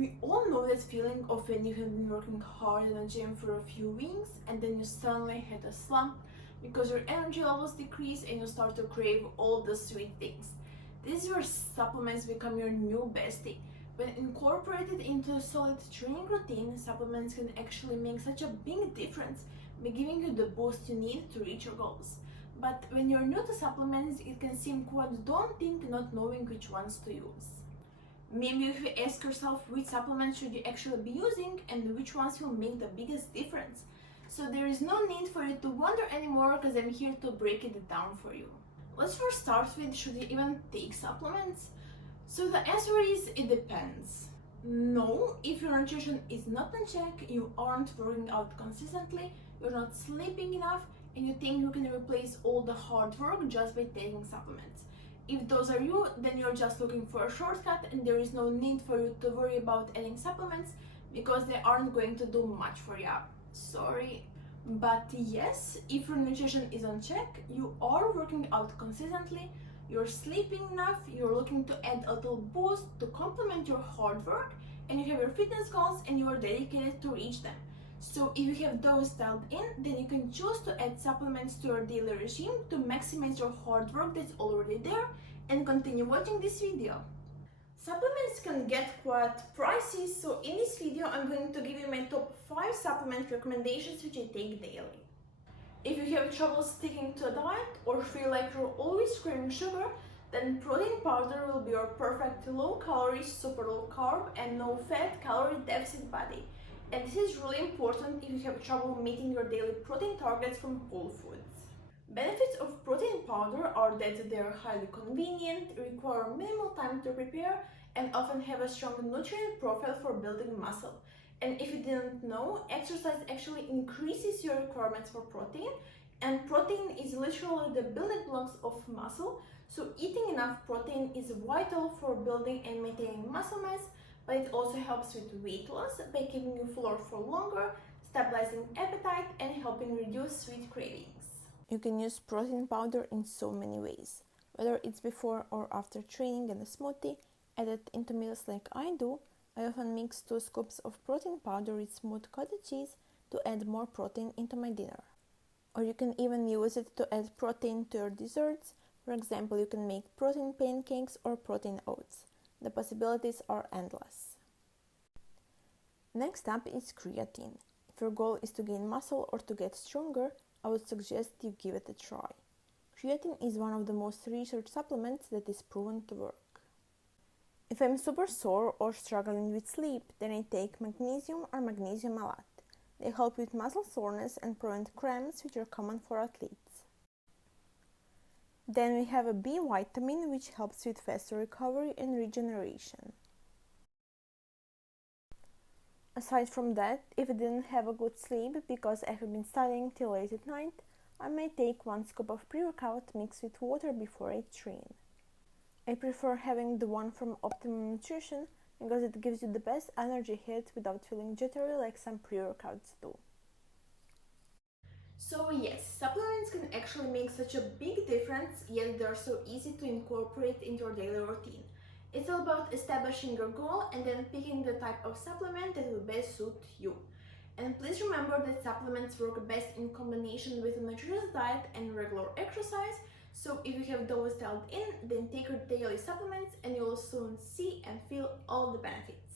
We all know that feeling of when you have been working hard in the gym for a few weeks and then you suddenly hit a slump because your energy levels decrease and you start to crave all the sweet things. This is where supplements become your new bestie. When incorporated into a solid training routine, supplements can actually make such a big difference by giving you the boost you need to reach your goals. But when you're new to supplements, it can seem quite daunting not knowing which ones to use. Maybe if you ask yourself which supplements should you actually be using and which ones will make the biggest difference. So there is no need for you to wonder anymore because I'm here to break it down for you. Let's first start with, should you even take supplements? So the answer is, it depends. No, if your nutrition is not in check, you aren't working out consistently, you're not sleeping enough, and you think you can replace all the hard work just by taking supplements. If those are you, then you're just looking for a shortcut and there is no need for you to worry about adding supplements because they aren't going to do much for you. Sorry. But yes, if your nutrition is on check, you are working out consistently, you're sleeping enough, you're looking to add a little boost to complement your hard work, and you have your fitness goals and you are dedicated to reach them. So if you have those dialed in, then you can choose to add supplements to your daily regime to maximize your hard work that's already there and continue watching this video. Supplements can get quite pricey, so in this video I'm going to give you my top 5 supplement recommendations which I take daily. If you have trouble sticking to a diet or feel like you're always craving sugar, then protein powder will be your perfect low-calorie, super low-carb and no-fat calorie deficit buddy. And this is really important if you have trouble meeting your daily protein targets from whole foods. Benefits of protein powder are that they are highly convenient, require minimal time to prepare, and often have a strong nutrient profile for building muscle. And if you didn't know, exercise actually increases your requirements for protein, and protein is literally the building blocks of muscle, so eating enough protein is vital for building and maintaining muscle mass, but it also helps with weight loss by keeping you fuller for longer, stabilizing appetite, and helping reduce sweet cravings. You can use protein powder in so many ways, whether it's before or after training in a smoothie, add it into meals like I do. I often mix 2 scoops of protein powder with smooth cottage cheese to add more protein into my dinner. Or you can even use it to add protein to your desserts. For example, you can make protein pancakes or protein oats. The possibilities are endless. Next up is creatine. If your goal is to gain muscle or to get stronger, I would suggest you give it a try. Creatine is one of the most researched supplements that is proven to work. If I'm super sore or struggling with sleep, then I take magnesium or magnesium malate. They help with muscle soreness and prevent cramps, which are common for athletes. Then we have a B vitamin, which helps with faster recovery and regeneration. Aside from that, if I didn't have a good sleep because I have been studying till late at night, I may take 1 scoop of pre-workout mixed with water before I train. I prefer having the one from Optimum Nutrition because it gives you the best energy hit without feeling jittery like some pre-workouts do. So yes, supplements can actually make such a big difference, yet they're so easy to incorporate into your daily routine. It's all about establishing your goal and then picking the type of supplement that will best suit you. And please remember that supplements work best in combination with a nutritious diet and regular exercise, so if you have those dialed in, then take your daily supplements and you'll soon see and feel all the benefits.